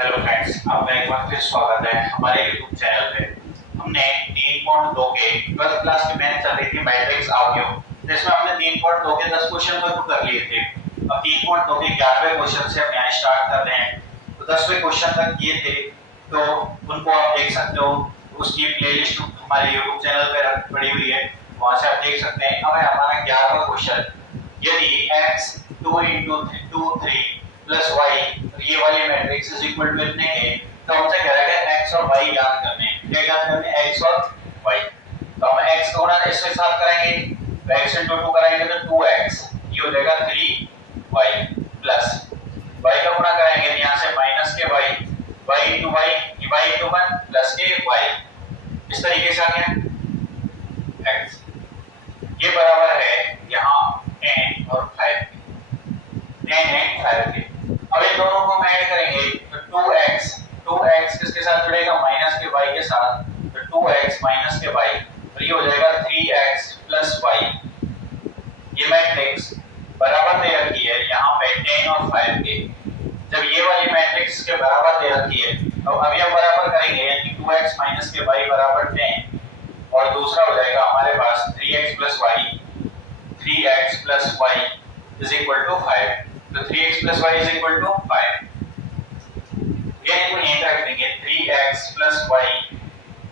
Hello friends, आपका एक बार फिर स्वागत है हमारे YouTube चैनल पे। हमने 3.2 के 12th क्लास की मैथ चल रही थी मैट्रिक्स आउटलाइन, जिसमें हमने 3.2 के 10 क्वेश्चन को कर लिए थे। अब 3.2 के 11वें क्वेश्चन से हम यहाँ स्टार्ट कर रहे हैं। तो 10वें क्वेश्चन तक किए थे, तो उनको आप देख सकते हो। उसकी प्लेलिस्ट हमारे YouTube चैनल पे पड़ी हुई है, वहां से आप देख सकते हैं। अब है हमारा 11वां क्वेश्चन। यदि x 2 * 2 3 प्लस y ये वाली मैट्रिक्स इज इक्वल टू इतने के, तो हमसे कह रहा है x और y ज्ञात करने हैं। क्या ज्ञात करने हैं? x और y। तो हम x को गुणा इसके साथ करेंगे, तो x * 2 कराएंगे तो 2x, ये हो जाएगा 3y प्लस y का गुणा करेंगे तो यहां से माइनस के y, y * y, y * 1 plus के y। इस तरीके से आ गया x, ये बराबर है यहाँ n और 5 के, n है 5 के। अब इन दोनों को हम ऐड करेंगे तो 2x किसके साथ जुड़ेगा? माइनस के y के साथ, तो 2x माइनस के y, तो ये हो जाएगा 3x प्लस y। ये मैट्रिक्स बराबर दे रखी है यहाँ पे 10 और 5 के। जब ये वाली मैट्रिक्स के बराबर दे रखी है, तो अभी हम बराबर करेंगे, यानी 2x माइनस के y बराबर 10 और दूसरा हो जाएगा हमारे पास 3x plus y is equal to 5। तो 3x plus y is equal to 5। ये इनको यहीं रख देंगे, 3x plus y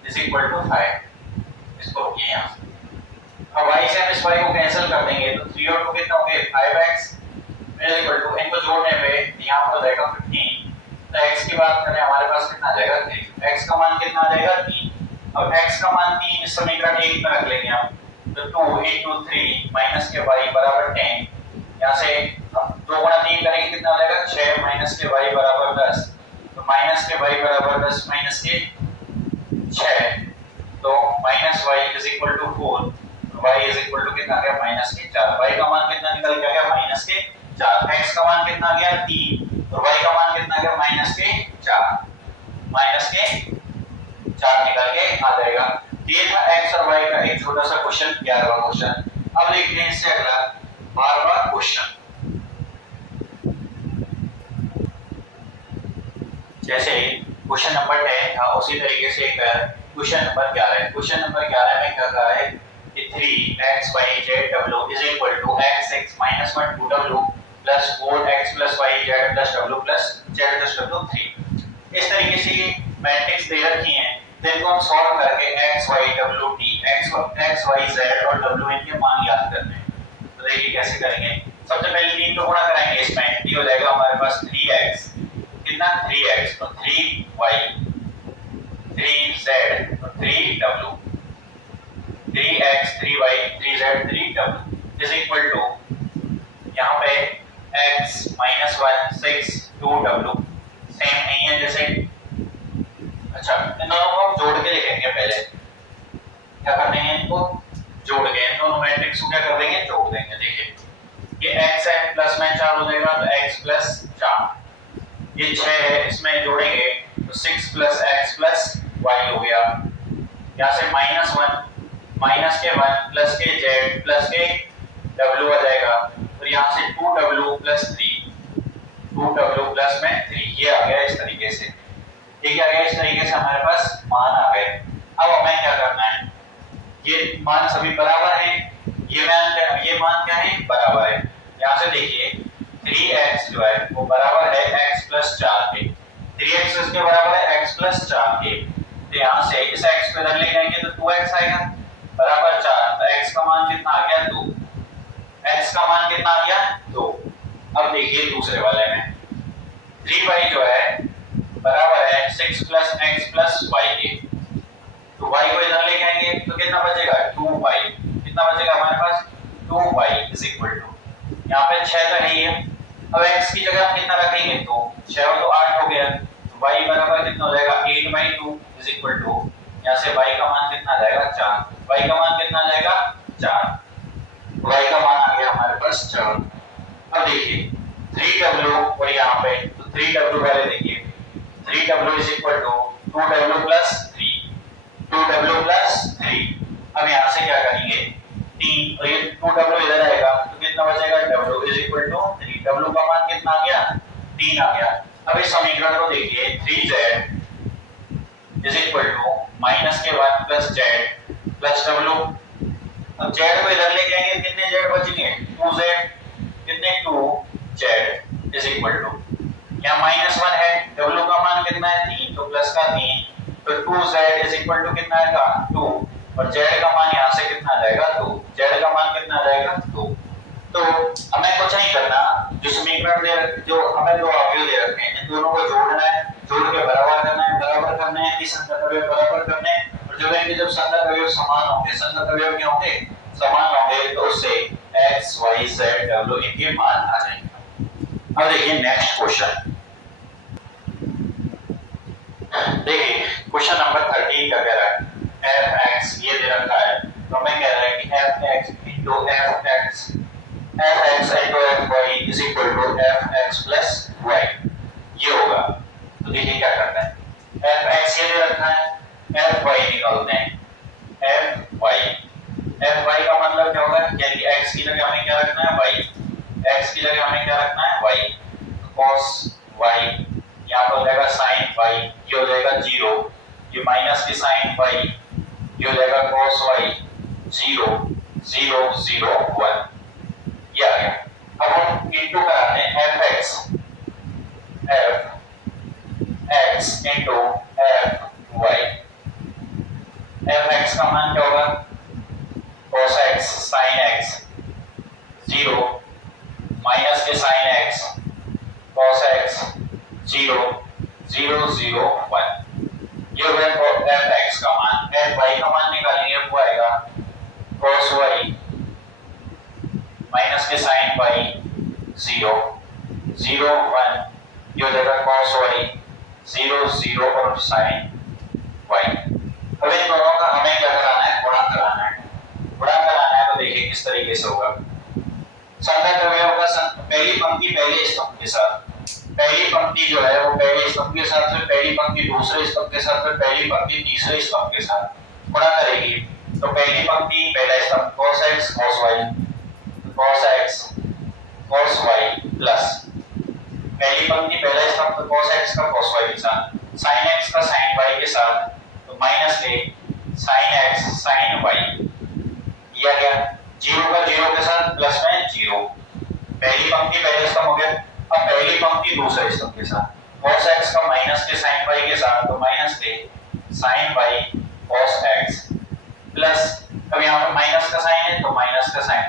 is equal to 5। इसको रखिए यहाँ। अब y से हम इस y को कैंसिल कर देंगे, तो 3 और 2 कितना हो गए? 5x is equal to, इनको जोड़ने पे यहाँ पर हो जाएगा 15। तो x की बात करें, हमारे पास कितना आ जाएगा? 3। x का मान कितना आ जाएगा? 3। अब x का मान 3 इस समीकरण 1 में रख लेंगे हम, तो 2 * 3 माइनस के y बराबर 10। यहाँ से हम 2 गुणा 3 करेंगे, कितना हो जाएगा? 6 माइनस के y बराबर 10। तो माइनस के y बराबर 10 माइनस के 6, तो minus y is equal to 4। y is equal to कितना आ गया? माइनस के 4। y का मान कितना निकल के आ गया? माइनस के 4। x का मान कितना आ गया? 3 और y का मान कितना आ गया? माइनस के 4। माइनस के 4 निकल के आ जाएगा। ये था x और y का एक छोटा सा क्वेश्चन, 11वां क्वेश्चन। अब देखते हैं इससे अगला 12वां क्वेश्चन। जैसे क्वेश्चन नंबर 10 था, उसी तरीके से क्वेश्चन नंबर 11। क्वेश्चन नंबर 11 में क्या कहा है कि 3x y z w is equal to x 1 2 w plus 4x plus y z plus w plus z plus w 3। इस तरीके से ये मैट्रिक्स दे रखी हैं, तो इनको हम सॉल्व करके x y w t x y z और w इनके मान ज्ञात करने हैं। तो देखिए कैसे करेंगे। सबसे पहले 3 को गुणा कराएंगे, इसमें ये हो जाएगा हमारे पास 3x, कितना? 3x, तो 3y 3z तो 3w, 3x 3y 3z 3w is equal to, यहाँ पे x -1 6 2w सेम नहीं है जैसे। अच्छा, इन दोनों को हम जोड़ के लिखेंगे। पहले क्या करते हैं? इनको जोड़ के, इन दोनों मैट्रिक्स को क्या कर देंगे? जोड़ देंगे। देखिए ये x है, प्लस में 4 हो जाएगा, तो x प्लस 4। ये 6 है, इसमें जोड़ेंगे तो 6 प्लस x प्लस y हो गया। यहाँ से -1 माइनस के 1 प्लस के z प्लस के w आ जाएगा, और यहाँ से 2w प्लस 3 2w प्लस में 3, ये आ गया इस तरीके से। ये क्या गया? इस तरीके से हमारे पास मान आ गए। अब हमें क्या करना है? ये मान सभी बराबर हैं, ये मान क्या है? बराबर है। यहाँ से देखिए 3x जो है वो बराबर है x प्लस 4 के। 3x इसके बराबर है x प्लस 4 के, तो यहाँ से इस x को इधर ले जाएंगे तो 2x आएगा बराबर 4। तो x का मान कितना आ गया? 2। x का मान कितना आ गया? 2। अब देखिए दूसरे वाले में 3y जो है बराबर है 6 प्लस x प्लस y के, तो y को इधर ले जाएंगे तो कितना बचेगा? 2y। कितना बचेगा हमारे पास? 2y इज इक्वल टू, यहाँ पे 6 तो नहीं है, अब x की जगह हम कितना रखेंगे? तो 6 और 2 8 हो गया, तो y बराबर कितना हो जाएगा? 8/2 इज इक्वल टू, यहाँ से y का मान कितना आ जाएगा? 4। y का मान कितना आ जाएगा? 4। y का मान आ गया हमारे पास 4। अब देखिए 3w और यहाँ पे तो 3w पहले देखिए, 3w is equal to 2w plus 3 2w plus 3। अब यहाँ से क्या करेंगे? 3 और ये 2w इधर आएगा, तो कितना बचेगा? w is equal to 3। w का मान कितना आ गया? 3 आ गया। अब इस समीकरण को देखिए 3z is equal to minus के 1 प्लस जेड प्लस डब्ल्यू। अब जेड को इधर लेके आएंगे, कितने जेड बचेंगे 2z, कितने 2z इज इक्वल टू यहाँ -1 है, डब्ल्यू का मान कितना है 3, तो प्लस का 3, तो 2z इज इक्वल टू कितना आएगा 2, और z का मान यहाँ से कितना आ जाएगा 2, z का मान कितना आ जाएगा 2। तो हमें कुछ नहीं करना, जो समीकरण दे जो हमें दो अवयव दे रखे हैं इन दोनों को जोड़ना है, जोड़ के बराबर करना है, बराबर करने हैं कि संगत अवयव बराबर करने हैं, और जब इनके जब संगत अवयव समान होंगे, संगत अवयव क्या होंगे समान होंगे, तो उससे x y z w इनके मान आ जाएंगे। अब देखिए नेक्स्ट क्वेश्चन, देखिए क्वेश्चन नंबर 13 का कह रहा है fx ये दे रखा है, तो हमें कह रहा है कि fx into fx into fy is equal to fx plus y ये होगा। तो देखिए क्या करना है, fx ये दे रखा है, fy निकालते हैं, fy का मतलब क्या होगा, यानी x की जगह हमें क्या रखना है y, x की जगह हमें क्या रखना है y, cos y यहाँ पर हो जाएगा sin y, ये हो जाएगा 0, ये माइनस की sin y, ये हो जाएगा cos y 0 0 0 1 ये आ गया। अब हम इनटू कराते हैं fx into fy, fx का मान क्या होगा cos x sin x 0 minus के sin x cos x 0 0 0 1 ये हो गया fx का मान। fy का मान निकालेंगे, वो आएगा cos y माइनस के sin y 0 0 1 ये हो जाएगा cos y 0 0 और sin y। अब इन दोनों का हमें क्या कराना है, गुणा कराना है। गुणा कराना है तो देखिए किस तरीके से होगा, संगत अवयव का पहली पंक्ति पहले स्तंभ के साथ, पहली पंक्ति जो है वो पहले स्तंभ के साथ, फिर पहली पंक्ति दूसरे स्तंभ के साथ, फिर पहली पंक्ति तीसरे स्तंभ के साथ गुणा करेगी। तो पहली पंक्ति पहला स्तंभ cos x cos y plus पहली पंक्ति पहला स्तंभ cos x का cos y के साथ, sin x का sin y के साथ, तो माइनस के sin x sin y किया गया, 0 का 0 के साथ प्लस में 0, पहली पंक्ति पहले स्तंभ हो गया। अब पहली पंक्ति दूसरे स्तंभ के साथ, cos x का माइनस के sin y के साथ, तो माइनस के sin y cos x plus, अब यहाँ पर माइनस का साइन है तो माइनस का sign,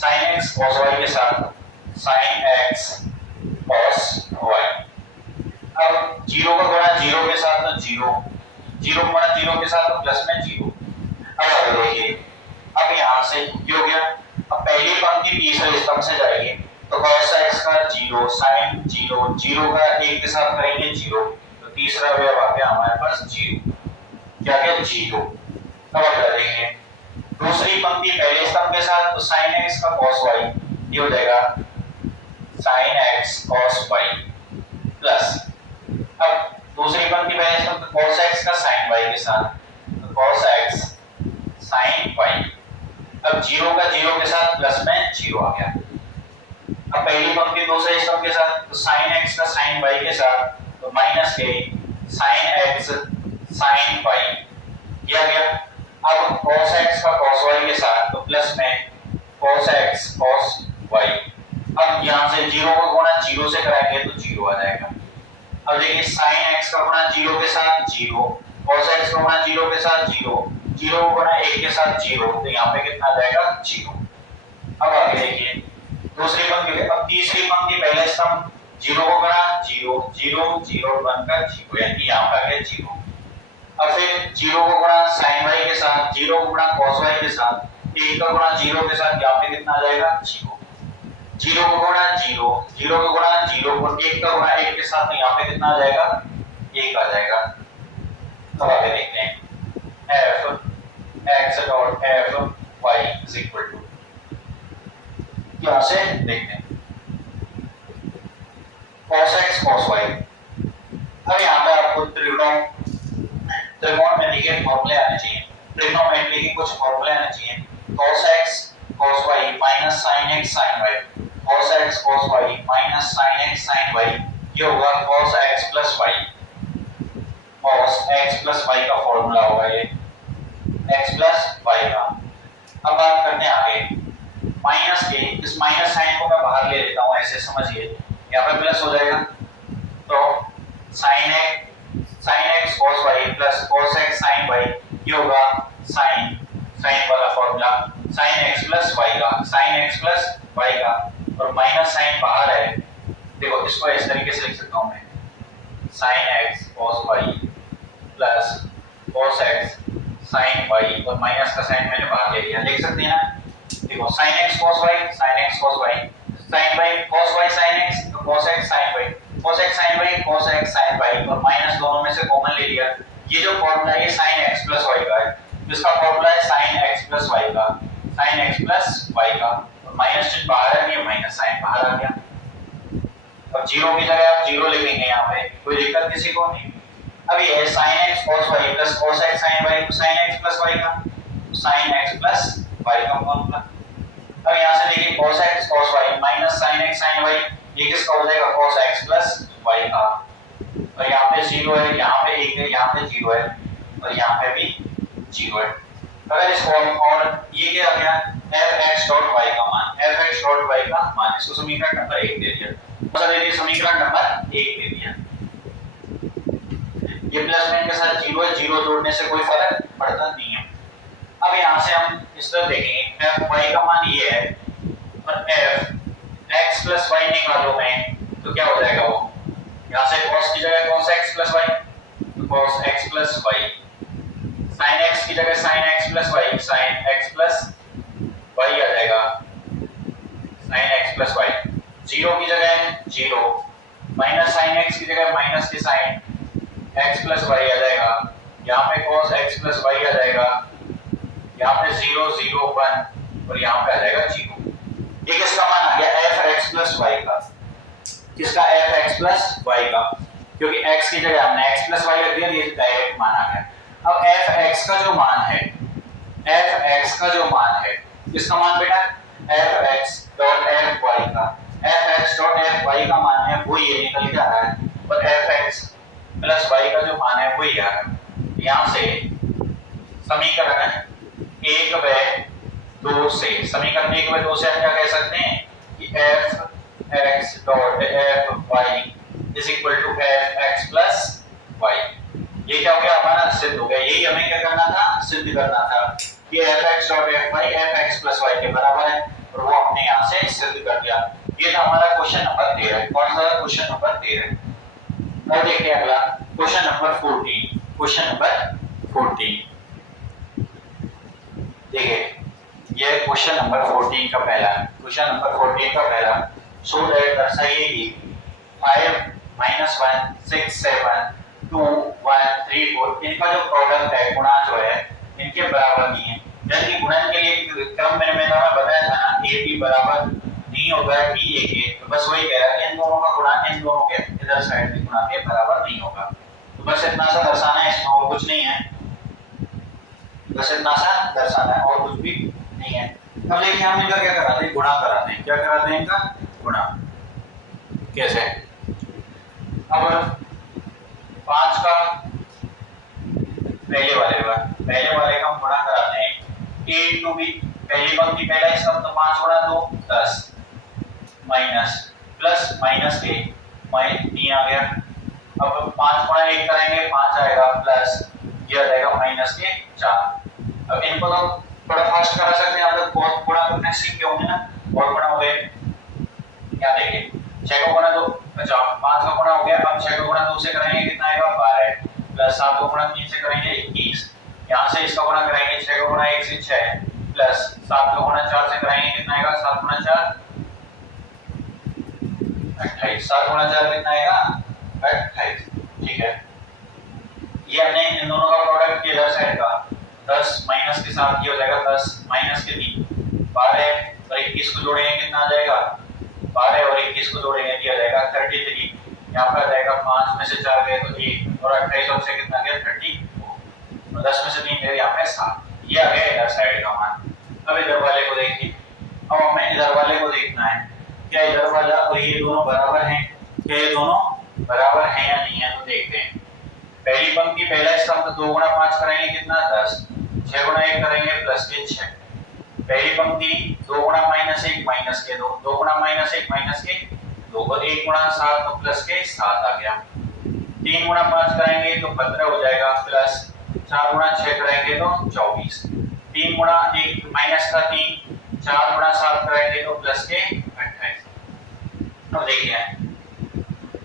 sin x cos y के साथ sin x cos y। अब 0 का गुणा 0 के साथ तो 0, 0 गुणा 0 के साथ तो प्लस में 0। अब आगे देखिए, अब यहाँ से क्या हो गया, अब पहली पंक्ति तीसरे स्तंभ से जाएगी, तो cos x का 0 sin 0 0 का 1 के साथ करेंगे 0, तो तीसरा अवयव आ गया हमारे पास 0, क्या क्या 0। अब अगला देखिए, दूसरी पंक्ति पहले स्तंभ के साथ, तो sin x का cos y ये हो जाएगा sin x cos y plus, अब दूसरी पंक्ति पहले स्तंभ cos x का sin y के साथ, तो cos x sin y, अब 0 का 0 के साथ प्लस में 0 आ गया। अब पहली पंक्ति दूसरे स्तंभ के साथ, तो sin x का sin y के साथ, तो माइनस के sin x sin y किया गया। अब cos x का cos y के साथ, तो प्लस में cos x cos y, अब यहाँ से 0 को गुणा 0 से कराएंगे तो 0 आ जाएगा। अब देखिए sin x का गुणा 0 के साथ 0, cos x का गुणा 0 के साथ 0, 0 को गुणा 1 के साथ 0, तो यहाँ पे कितना आ जाएगा 0। अब आगे देखिए दूसरी पंक्ति, अब तीसरी पंक्ति पहले स्तंभ 0 को गुणा 0 0 0 1 का 0, यानी यहाँ पे आ गया 0। अब फिर 0 को गुणा sin y के साथ, 0 को गुणा cos y के साथ, 1 का गुणा 0 के साथ, यहाँ पे कितना आ जाएगा 0, 0 को गुणा 0 0 को गुणा 0 और 1 का गुणा 1 के साथ, यहाँ पे कितना आ जाएगा 1 आ जाएगा। तो आगे देखते हैं f x dot f y is equal to, यहाँ से देखते हैं cos x cos y। अब यहाँ पे आपको त्रिकोणमिति के फॉर्मूले आने चाहिए, ट्रिग्नोमेट्री के कुछ फॉर्मूले आने चाहिए। cos x cos y minus sin x sin y, cos x cos y minus sin x sin y, ये होगा cos x plus y, cos x plus y का फॉर्मूला होगा ये x plus y का। अब बात करते हैं आगे माइनस के, इस माइनस साइन को मैं बाहर ले लेता हूँ, ऐसे समझिए यहाँ पे प्लस हो जाएगा, तो sin x cos y plus cos x sin y, ये होगा sin वाला formula sin x plus y का, sin x plus y का, और माइनस साइन बाहर है, देखो इसको इस तरीके से लिख सकता हूँ मैं sin x cos y plus cos x sin y, और माइनस का साइन मैंने बाहर ले लिया, लिख सकते हैं ना। देखो sin x cos y sin y cos y cos y sin x, तो cos x sin y, cos x sin y cos x sin y, और माइनस दोनों में से कॉमन ले लिया। ये जो फॉर्मूला है sin x plus y का है, इसका फॉर्मूला है sin x plus y का, sin x plus y का, और माइनस चिन्ह बाहर है, ये माइनस साइन बाहर आ गया। अब जीरो की जगह आप जीरो लिखेंगे यहाँ पे, कोई दिक्कत किसी को नहीं। अब ये sin x cos y plus cos x sin y, sin x plus y का, sin x plus y का फॉर्मूला। अब यहाँ से देखिए cos x cos y minus sin x sin y, ये किसका हो जाएगा cos x plus y का, और यहाँ पे जीरो है, यहाँ पे एक है, यहाँ पे जीरो है, और यहाँ पे भी जीरो है। अगर इसको और ये क्या आ गया fx डॉट y का मान, fx डॉट y का मान, इसको समीकरण नंबर 1 दे दिया, मतलब देखिए समीकरण नंबर 1 दे दिया। ये प्लस में के साथ जीरो है, जीरो जोड़ने से कोई फर्क पड़ता नहीं है। अब यहाँ से हम इस तरह देखेंगे fy का मान ये है, और fx plus y निकालो मैं, तो क्या हो जाएगा वो, यहाँ से cos की जगह cos x plus y, तो cos x plus y, sin x की जगह sin x plus y, sin x plus y आ जाएगा, sin x plus y, zero की जगह जीरो, माइनस sin x की जगह माइनस के sin x plus y आ जाएगा, यहाँ पे cos x plus y आ जाएगा, यहाँ पे 0 0 1, और यहाँ पे आ जाएगा 0। ये किसका मान आ गया fx plus y का, किसका fx plus y का, क्योंकि x की जगह हमने x plus y रख दिया, ये डायरेक्ट मान आ गया। अब fx का जो मान है, fx का जो मान है, किसका मान बेटा fx डॉट fy का, fx डॉट fy का मान है वो ये निकल के आ रहा है, और fx प्लस y का जो मान है वो ये आ रहा है। यहाँ से समीकरण 1 व 2 से, समीकरण 1 व 2 से हम क्या कह सकते हैं कि fx dot fy is equal to fx plus y। ये क्या हो गया हमारा सिद्ध हो गया, यही हमें क्या करना था, सिद्ध करना था कि fx dot fy fx plus y के बराबर है, और वो हमने यहाँ से सिद्ध कर दिया। ये था हमारा क्वेश्चन नंबर 13। कौन सा क्वेश्चन नंबर 13? अब देखिए अगला क्वेश्चन नंबर 14। क्वेश्चन नंबर 14 देखिए, ये क्वेश्चन नंबर 14 का पहला, क्वेश्चन नंबर 14 का पहला, सो दैट दर्शाइए कि 5 -1 6 7 2 1 3 4 इनका जो प्रोडक्ट है, गुणा जो है इनके बराबर नहीं है। जबकि गुणन के लिए क्रम मैंने बताया था ना, a b बराबर नहीं होगा b a के, तो बस वही कह रहा है इन दोनों का गुणा इन दोनों के इधर साइड में गुणा के बराबर नहीं होगा। तो बस इतना सा दर्शाना है, इसमें और कुछ नहीं है, बस इतना सा दर्शाना है, और कुछ भी नहीं है। अब देखिए हम इनका क्या कराते हैं, गुणा कराते हैं। क्या कराते हैं इनका गुणा, कैसे? अब 5 का पहले वाले का हम गुणा कराते हैं, a into b, पहली पंक्ति पहला इसका, तो 5 गुणा 2 10 माइनस प्लस माइनस के 3 आ गया। अब 5 गुणा 1 करेंगे 5 आएगा, प्लस ये आ जाएगा माइनस के 4। अब इनको तो थोड़ा फास्ट करा सकते हैं, आप लोग बहुत गुणा करने सीख गए होंगे ना, बहुत गुणा हो गए। क्या देखिए 6 को गुणा 2, अच्छा 5 का गुणा हो गया, अब 6 को गुणा 2 से करेंगे कितना आएगा 12, प्लस 7 को गुणा 3 से करेंगे 21, यहाँ से इसका गुणा करेंगे 6 को गुणा 1 से 6, प्लस 7 को गुणा 4 से कराएंगे कितना आएगा 7 गुणा 4 28, 7 गुणा 4 कितना आएगा 28। ठीक है, ये हमने इन दोनों का प्रोडक्ट किया इधर साइड का, 10 माइनस के साथ ये हो जाएगा 10 माइनस के 3 12 और 21 को जोड़ेंगे कितना आ जाएगा 12 और 21 को जोड़ेंगे ये आ जाएगा 33। यहाँ पर आ जाएगा 5 में से 4 गए तो 1 और 28 और से कितना गया 30 और 10 में से 3 गए यहाँ पे 7। ये आ गया इधर साइड का मान। अब इधर वाले को देखिए, अब हमें इधर वाले को देखना है, क्या इधर वाला और ये दोनों बराबर हैं, क्या ये दोनों बराबर है या नहीं है तो देखते हैं। पहली पंक्ति पहला स्तंभ 2 गुणा 5 करेंगे कितना 10, 6 गुणा 1 करेंगे प्लस के 6। पहली पंक्ति 2 गुणा माइनस 1 माइनस के 2, 2 गुणा माइनस 1 माइनस के 2 और 1 गुणा 7 तो प्लस के 7 आ गया। 3 गुणा 5 करेंगे तो 15 हो जाएगा प्लस 4 गुणा 6 करेंगे तो 24। 3 गुणा 1 माइनस का 3, 4 गुणा 7 करेंगे तो प्लस के 28। अब देखिए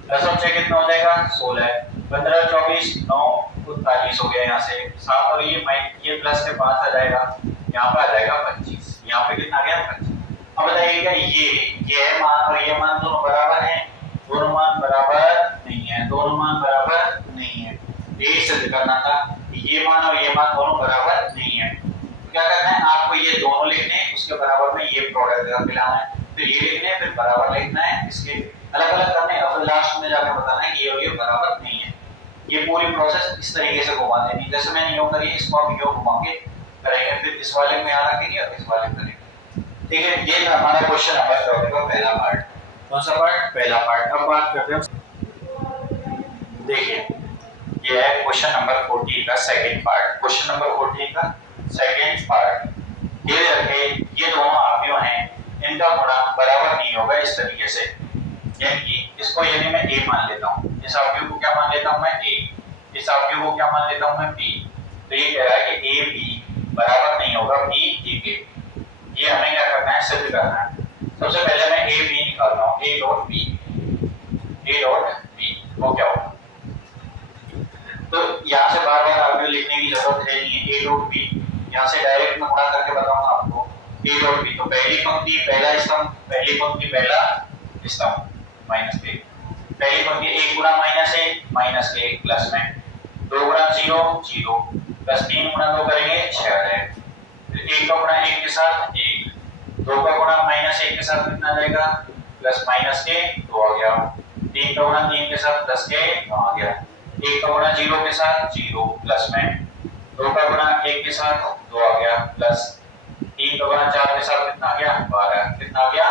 10 और 6 कितना हो जाएगा 16, 15 24 9 39 हो गया। यहाँ से 7 और ये प्लस के 5 आ जाएगा, यहाँ पे आ जाएगा 25। यहाँ पे कितना आ गया 25। अब बताइएगा ये मान और ये मान दोनों बराबर हैं? दोनों मान बराबर नहीं है, दोनों मान बराबर नहीं है। ये सिद्ध करना था ये मान और ये मान दोनों बराबर नहीं है। तो क्या करना है आपको ये दोनों लिखने हैं, उसके बराबर में ये प्रोडक्ट मिलाना है। तो ये लिखने हैं फिर बराबर लिखना है, इसके अलग अलग करने हैं और लास्ट में जाकर बताना है कि ये और ये बराबर नहीं है। ये पूरी प्रोसेस इस तरीके से घुमा देनी, जैसे मैंने यो करी इसको आप यो घुमा के करेंगे, फिर इस वाले में यहाँ रखेंगे और इस वाले में करेंगे। ठीक है, ये था हमारा क्वेश्चन नंबर 14 का पहला पार्ट। कौन सा पार्ट? पहला पार्ट। अब बात करते हैं, देखिए ये है क्वेश्चन नंबर 14 का सेकंड पार्ट। क्वेश्चन नंबर 14 का सेकंड पार्ट ये रखे, ये दोनों आव्यूह हैं, इनका गुणा बराबर नहीं होगा इस तरीके से। यानी इसको यदि मैं a मान लेता हूं, इस आव्यूह को क्या मान लेता हूं मैं a, इस आव्यूह को क्या मान लेता हूं मैं b। तो ये कह रहा है कि a b बराबर नहीं होगा b a के। ये हमें क्या करना है सिद्ध करना है। सबसे पहले मैं a b निकालता हूं, a dot b, a dot b वो क्या होगा। तो यहां से बार-बार आव्यूह लिखने की जरूरत है नहीं है। a डॉट b यहां से डायरेक्ट मैं गुणा करके बताऊंगा आपको। a डॉट b तो पहली पंक्ति पहला स्तंभ, पहली पंक्ति पहला स्तंभ माइनस के, पहली पंक्ति 1 गुणा माइनस 1 माइनस के प्लस में 2 गुणा 0 0 प्लस 3 गुणा 2 करेंगे 6 आ जाएगा। फिर 1 का गुणा 1 के साथ 1, 2 का गुणा माइनस 1 के साथ कितना आ जाएगा प्लस माइनस के 2 आ गया। 3 का गुणा 3 के साथ प्लस के 9 आ गया। 1 का गुणा 0 के साथ 0 प्लस में 2 का गुणा 1 के साथ 2 आ गया प्लस 3 का गुणा 4 के साथ कितना आ गया 12, कितना आ गया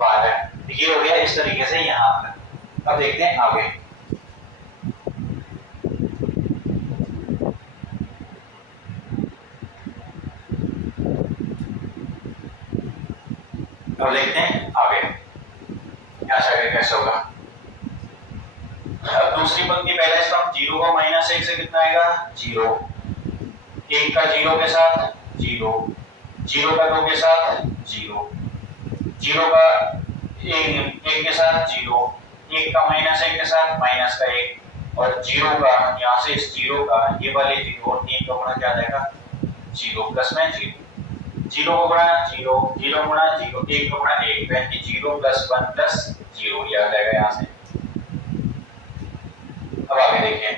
12। ये हो गया इस तरीके से यहाँ पर। अब देखते हैं आगे। अब देखते हैं आगे यहाँ से आगे कैसे होगा। अब दूसरी पंक्ति पहले स्तंभ 0 का माइनस 1 से कितना आएगा 0, 1 का 0 के साथ 0, 0 का 2 के साथ 0, 0 का 1 के साथ 0, 1 का माइनस 1 के साथ माइनस का 1 और 0 का यहाँ से इस 0 का ये वाले 0 और 3 का गुणा क्या आ जाएगा 0 प्लस में 0, 0 का गुणा 0, 0 गुणा 0, 1 का गुणा 1 यानी 0 प्लस 1 प्लस 0 ये आ जाएगा यहाँ से। अब आगे देखिए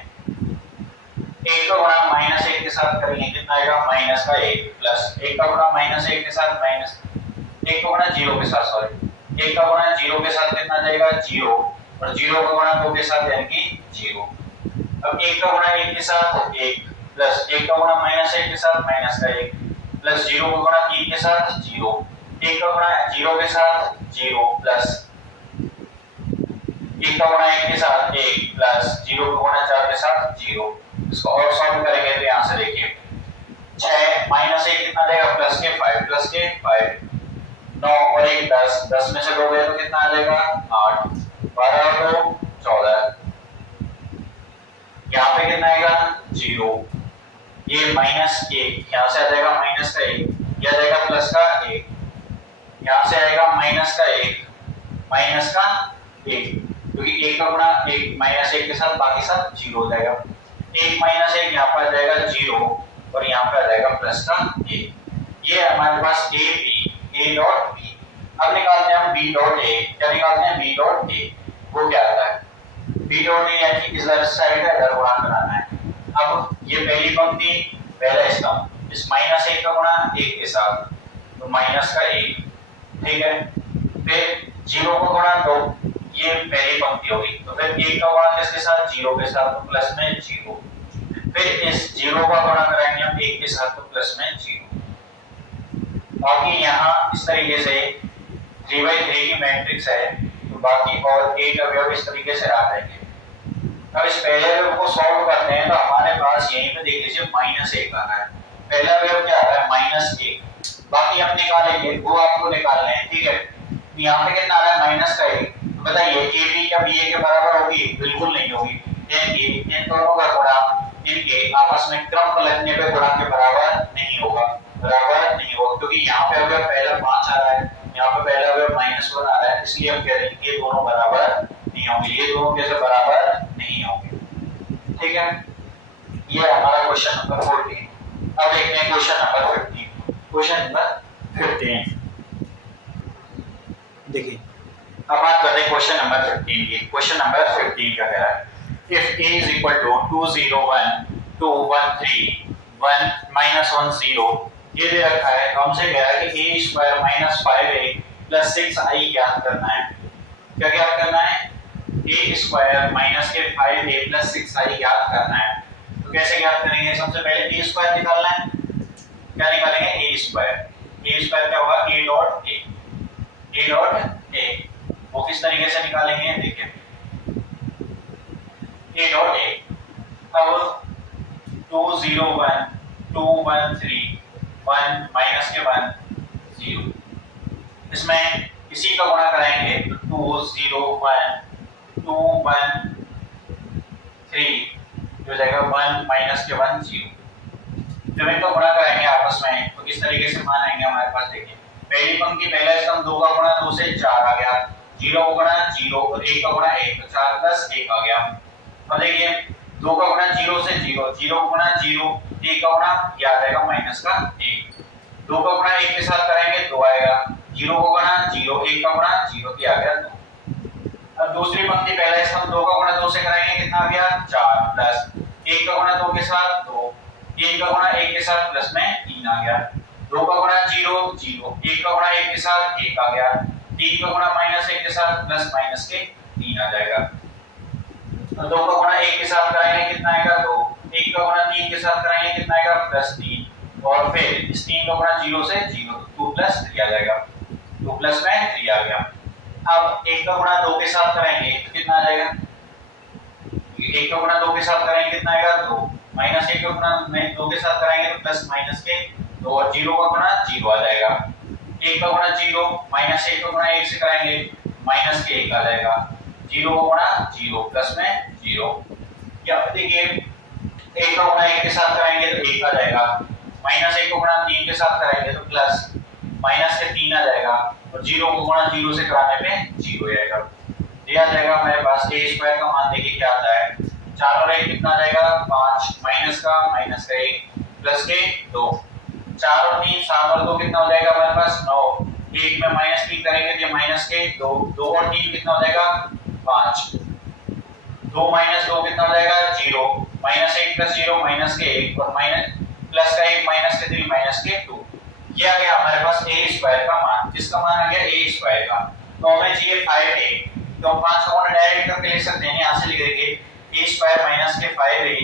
1 का गुणा माइनस 1 के साथ करेंगे कितना आएगा माइनस का 1 प्लस 1 का गुणा माइनस 1 के साथ माइनस 1 का गुणा 0 के साथ सॉरी 1 का गुणा 0 के साथ कितना जाएगा 0 और 0 का गुणा 2 के साथ यानी कि 0। अब 1 का गुणा 1 के साथ 1 प्लस 1 का गुणा माइनस 1 के साथ माइनस का 1 प्लस 0 का गुणा 3 के साथ 0, 1 का गुणा 0 के साथ 0 प्लस 1 का गुणा 1 के साथ 1 प्लस 0 का गुणा 4 के साथ 0। इसको और सॉल्व करेंगे तो यहाँ से देखिए 6 माइनस 1 कितना देगा प्लस के 5 प्लस के 5, 9 और 1 10, 10 में से 2 गए तो कितना आ जाएगा 8, 12 और 2 14। यहाँ पे कितना आएगा 0, ये माइनस 1 यहाँ से आ जाएगा माइनस का 1, ये आ जाएगा प्लस का 1, यहाँ से आएगा माइनस का 1 माइनस का 1 क्योंकि 1 का गुणा 1 माइनस 1 के साथ बाकी सब 0 हो जाएगा। 1 माइनस 1 यहाँ पर आ जाएगा 0 और यहाँ पे आ जाएगा प्लस का 1। ये हमारे पास a डॉट b। अब निकालते हैं हम b डॉट a। क्या निकालते हैं b डॉट a, वो क्या आता है b डॉट a यानी कि इधर साइड का इधर गुणा कराना है। अब ये पहली पंक्ति पहला स्तंभ इस माइनस 1 का गुणा 1 के साथ तो माइनस का 1, ठीक है। फिर 0 का गुणा 2 ये पहली पंक्ति होगी तो फिर 1 का गुणा किसके साथ 0 के साथ तो प्लस में 0, फिर इस 0 का गुणा कराएंगे हम 1 के साथ तो प्लस में 0। बाकी यहाँ इस तरीके से 3/3 की मैट्रिक्स है तो बाकी और 8 अवयव इस तरीके से आ जाएंगे। अब इस पहले वेव को सॉल्व करते हैं तो हमारे पास यहीं पे देख लीजिए -1 आ रहा है। पहला वेव क्या आ रहा है -1, बाकी हम निकालेंगे वो आपको निकालने हैं, ठीक है। यहाँ पे कितना आ रहा है -1, बताइए ए बी क्या बी ए के बराबर होगी? बिल्कुल नहीं होगी। इन दोनों का गुणा इनके आपस में क्रम पलटने पे गुणा के बराबर नहीं होगा, बराबर नहीं होगा, क्योंकि यहाँ पे अगर पहला 5 आ रहा है, यहाँ पे पहला अगर -1 आ रहा है, इसलिए हम कह रहे हैं कि ये दोनों बराबर नहीं होंगे, ये दोनों कैसे बराबर नहीं होंगे, ठीक है। ये हमारा क्वेश्चन नंबर 14। अब देखते हैं क्वेश्चन नंबर 15। क्वेश्चन नंबर 15 देखिए, अब बात करते हैं क्वेश्चन नंबर 15 की। क्वेश्चन नंबर 15 क्या कह रहा है? If a is equal to 2 0 1 2 1 3 1 -1 0, ये दे रखा है तो हमसे कह रहा है कि a square minus 5a plus 6i ज्ञात करना है। क्या ज्ञात करना है? a स्क्वायर माइनस के 5a प्लस 6i ज्ञात करना है। तो कैसे ज्ञात करेंगे? सबसे पहले a स्क्वायर निकालना है। क्या निकालेंगे? a स्क्वायर क्या होगा? a डॉट a, वो किस तरीके से निकालेंगे देखिए, a डॉट a। अब 2 0 1 2 1 3 1 माइनस के 1 0, इसमें इसी का गुणा करेंगे तो 2 0 1 2 1 3 जो जाएगा 1 माइनस के 1 0। जब इनको गुणा करेंगे आपस में तो किस तरीके से मान आएंगे हमारे पास? देखिए, पहली पंक्ति पहला स्तंभ 2 का गुणा 2 से 4 आ गया, 0 का गुणा 0 और 1 का गुणा 1, तो 4 प्लस 1 आ गया। अब देखिए 2 का गुणा 0 से 0, 0 का गुणा 0, 1 का गुणा क्या आ जाएगा? माइनस का 1। 2 का गुणा 1 के साथ करेंगे 2 आएगा, 0 का गुणा 0, 1 का गुणा 0, क्या आ गया 2। अब दूसरी पंक्ति पहला स्तंभ 2 का गुणा 2 से कराएंगे कितना आ गया? 4 प्लस 1 का गुणा 2 के साथ 2, 3 का गुणा 1 के साथ प्लस में 3 आ गया, 2 का गुणा 0 0, 1 का गुणा 1 के साथ 1 आ गया, 3 का गुणा -1 के साथ प्लस माइनस के 3 आ जाएगा। तो 2 का गुणा 1 के साथ कराएंगे कितना आएगा? 2, 1 का गुणा 3 के साथ कराएंगे कितना आएगा? +3, और फिर इस 3 का गुणा 0 से 0, 2 + 3 आ जाएगा, 2 प्लस में 3 आ गया। अब 1 का गुणा 2 के साथ करेंगे तो कितना आ जाएगा? 1 का गुणा 2 के साथ करेंगे कितना आएगा? 2, -1 का गुणा 2 के साथ कराएंगे तो प्लस माइनस के 2, और 0 का गुणा 0 आ जाएगा। 1 का गुणा 0 -1 का गुणा 1 से कराएंगे माइनस के 1 आ जाएगा, 0 का गुणा 0 प्लस में 0। या देखिए 1 का गुणा 1 के साथ कराएंगे तो 1 आ जाएगा, -1 का गुणा 3 के साथ कराएंगे तो प्लस माइनस के 3 आ जाएगा, और 0 को गुणा 0 से कराने पे 0 आएगा। ये आ जाएगा हमारे पास a स्क्वायर का मान देखिए क्या आता है? 4 और 1 कितना आ जाएगा? 5, माइनस का 1 प्लस के 2, 4 और 3 7 और 2 कितना हो जाएगा हमारे पास? 9, 1 में -3 करेंगे तो ये माइनस के 2, 2 और 3 कितना हो जाएगा? 5, 2 - 2 कितना हो जाएगा? 0, -1 + 0 माइनस के 1, और माइनस प्लस का 1 माइनस के 3 माइनस के 2। ये आ गया हमारे पास a स्क्वायर का मान। किसका मान आ गया? a स्क्वायर का। तो हमें चाहिए 5a, तो हम 5 को डायरेक्ट करके लिख सकते हैं, यहां से लिख देंगे a स्क्वायर माइनस के 5a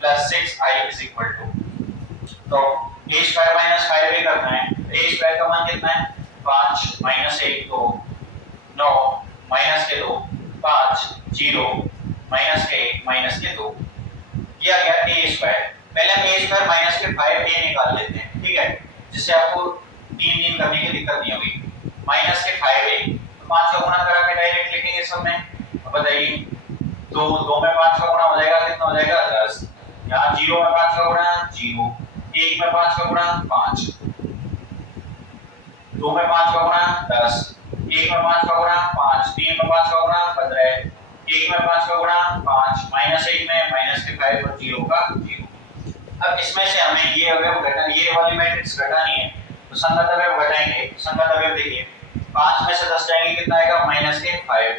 plus 6i is equal to, तो a स्क्वायर माइनस 5a करना है, a स्क्वायर का मान कितना है? 5 -1 2 9 माइनस के 2 5 0 माइनस के 1 माइनस के 2, ये आ गया a स्क्वायर। पहले हम a स्क्वायर माइनस के 5a निकाल लेते हैं, ठीक है, जिससे आपको 3 करने की दिक्कत नहीं होगी। माइनस के 5a, 5 का गुणा करा के डायरेक्ट लिखेंगे सब में। अब बताइए 2 में 5 का गुणा हो जाएगा कितना हो जाएगा? 10। यहाँ 0 में 5 का गुणा 0, 1 में 5 का गुणा 5, 2 में 5 का गुणा 10, 1 में 5 का गुणा 5, 3 में 5 का गुणा 15, 1 में 5 का गुणा 5, -1 में माइनस के 5 और 0 का 0। अब इसमें से हमें ये अवयव घटा, ये वाली मैट्रिक्स घटानी है, तो संगत अवयव घटाएंगे। संगत अवयव देखिए 5 में से 10 जाएंगे कितना आएगा? माइनस के 5,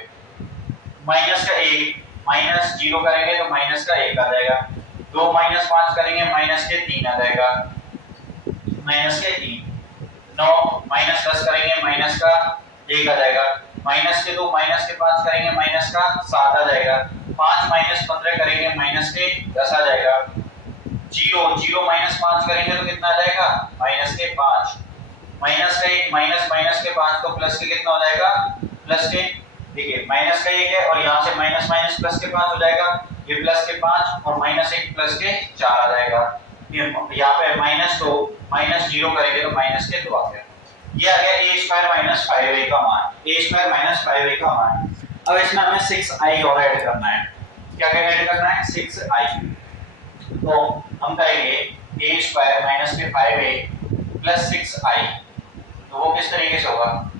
माइनस का 1, माइनस 0 करेंगे तो माइनस का 1 आ जाएगा, 2 - 5 करेंगे माइनस के 3 आ जाएगा, माइनस के 3, 9 - 10 करेंगे माइनस का 1 आ जाएगा, माइनस के 2 माइनस के 5 करेंगे माइनस का 7 आ जाएगा, 5 - 15 करेंगे माइनस के 10 आ जाएगा, 0 -5 करेंगे तो कितना आ जाएगा? माइनस के 5, माइनस का 1 माइनस के 5 तो प्लस के कितना हो जाएगा? प्लस के, देखिए माइनस का 1 है और यहाँ से माइनस प्लस के 5 हो जाएगा, ये प्लस के 5 और माइनस 1 प्लस के 4 आ जाएगा। ये यहाँ पे माइनस 2 माइनस 0 करेंगे तो माइनस के 2 आ गया। ये आ गया a स्क्वायर माइनस 5a का मान, a स्क्वायर माइनस 5a का मान। अब इसमें हमें 6i और ऐड करना है। क्या क्या ऐड करना है? 6i। तो हम करेंगे a स्क्वायर माइनस के 5a प्लस 6i। तो वो किस तरीके से होगा?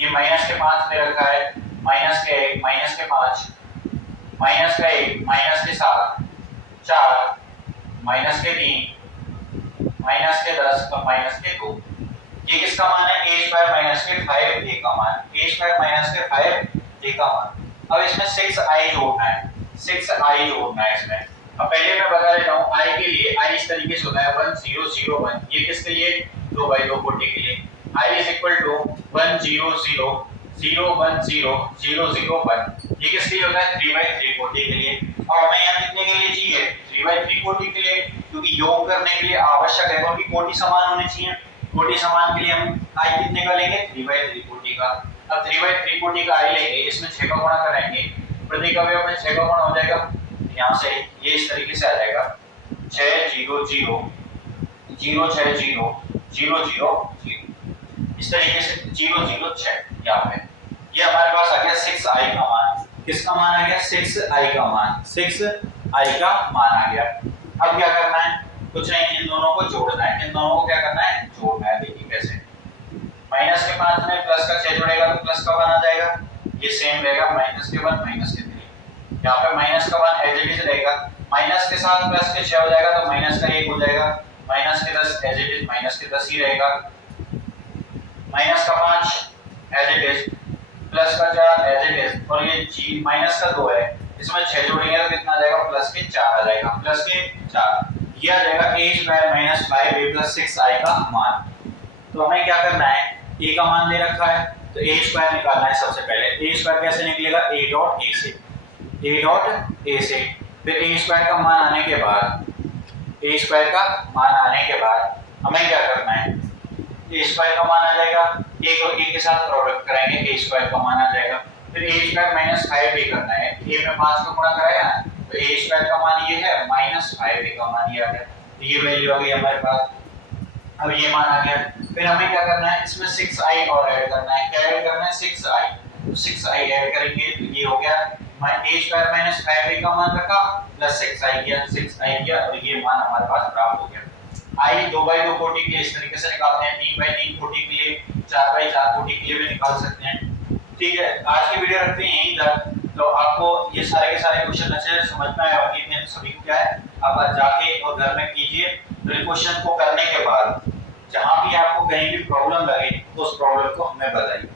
ये माइनस के 5 में रखा है, माइनस के 1 माइनस के 5 माइनस का 1 माइनस के 7 4 माइनस के 3 माइनस के 10 और माइनस के 2। ये किसका मान है? a स्क्वायर माइनस के 5a का मान, a स्क्वायर माइनस के 5a का मान। अब इसमें 6i जोड़ना है, 6i जोड़ना है इसमें। अब पहले मैं बता देता हूँ i के लिए, i इस तरीके से होता है 1 0 0 1। ये किसके लिए? 2/2 कोटि के लिए। i is equal to 1 0 0 0 1 0 0 0 1। ये किसके लिए होता है? 3/3 कोटि के लिए। और हमें यहाँ कितने के लिए चाहिए? 3/3 कोटि के लिए, क्योंकि योग करने के लिए आवश्यक है क्योंकि कोटि समान होनी चाहिए। कोटि समान के लिए हम i कितने का लेंगे? 3/3 कोटि का। अब 3/3 कोटि का i लेंगे, इसमें 6 का गुणा करेंगे, प्रत्येक अवयव में 6 का गुणा हो जाएगा। यहाँ से ये इस तरीके से आ जाएगा 6 0 0 0 6 0 0 0 0। इस तरीके से 0 0 6 यहाँ पे। ये हमारे पास आ गया 6i का मान। किसका मान आ गया? 6i का मान, 6i का मान आ गया। अब क्या करना है? कुछ नहीं, इन दोनों को जोड़ना है। इन दोनों को क्या करना है? जोड़ना है। देखिए कैसे। माइनस के 5 में प्लस का 6 जोड़ेगा तो प्लस का 1 आ जाएगा। ये सेम रहेगा माइनस के 1 माइनस के 3। यहाँ पे माइनस का 1 एज इट इज रहेगा। माइनस के साथ प्लस के 6 हो जाएगा तो माइनस का 1 हो जाएगा। माइनस के 10 एज इट इज माइनस के 10 ही रहेगा। माइनस का 5 एज इट इज, प्लस का 4 एज इट इज, और ये माइनस का 2 है, इसमें 6 जोड़ेंगे तो कितना आ जाएगा? प्लस के 4 आ जाएगा। प्लस के 4 ये आ जाएगा a square minus 5a plus 6i का मान। तो हमें क्या करना है? a का मान दे रखा है तो a स्क्वायर निकालना है सबसे पहले। a स्क्वायर कैसे निकलेगा? a डॉट a से, a डॉट a से। फिर a स्क्वायर का मान आने के बाद, a स्क्वायर का मान आने के बाद हमें क्या करना है? a स्क्वायर का मान आ जाएगा, a को a के साथ प्रोडक्ट कराएंगे, a स्क्वायर का मान आ जाएगा। फिर a स्क्वायर माइनस 5a करना है, a में 5 को गुणा कराया तो a स्क्वायर का मान ये है, माइनस 5a का मान ये आ गया। तो ये वैल्यू आ गई हमारे पास। अब ये मान आ गया। फिर हमें क्या करना है? इसमें 6i और ऐड करना है। क्या ऐड करना है? 6i। तो 6i ऐड करेंगे तो ये हो गया a स्क्वायर माइनस 5a का मान रखा प्लस 6i किया, 6i किया और ये मान हमारे पास प्राप्त हो गया। i 2/2 कोटि के लिए इस तरीके से निकालते हैं, 3/3 कोटि के लिए, 4/4 कोटि के लिए भी निकाल सकते हैं। ठीक है, आज की वीडियो रखते हैं यहीं तक। तो आपको ये सारे के सारे क्वेश्चन अच्छे से समझ में आए होंगे। मैं सभी को क्या है, आप आज जाके और घर में कीजिए। तो क्वेश्चन को करने के बाद जहां भी आपको कहीं भी प्रॉब्लम लगे तो उस प्रॉब्लम को हमें बताइए।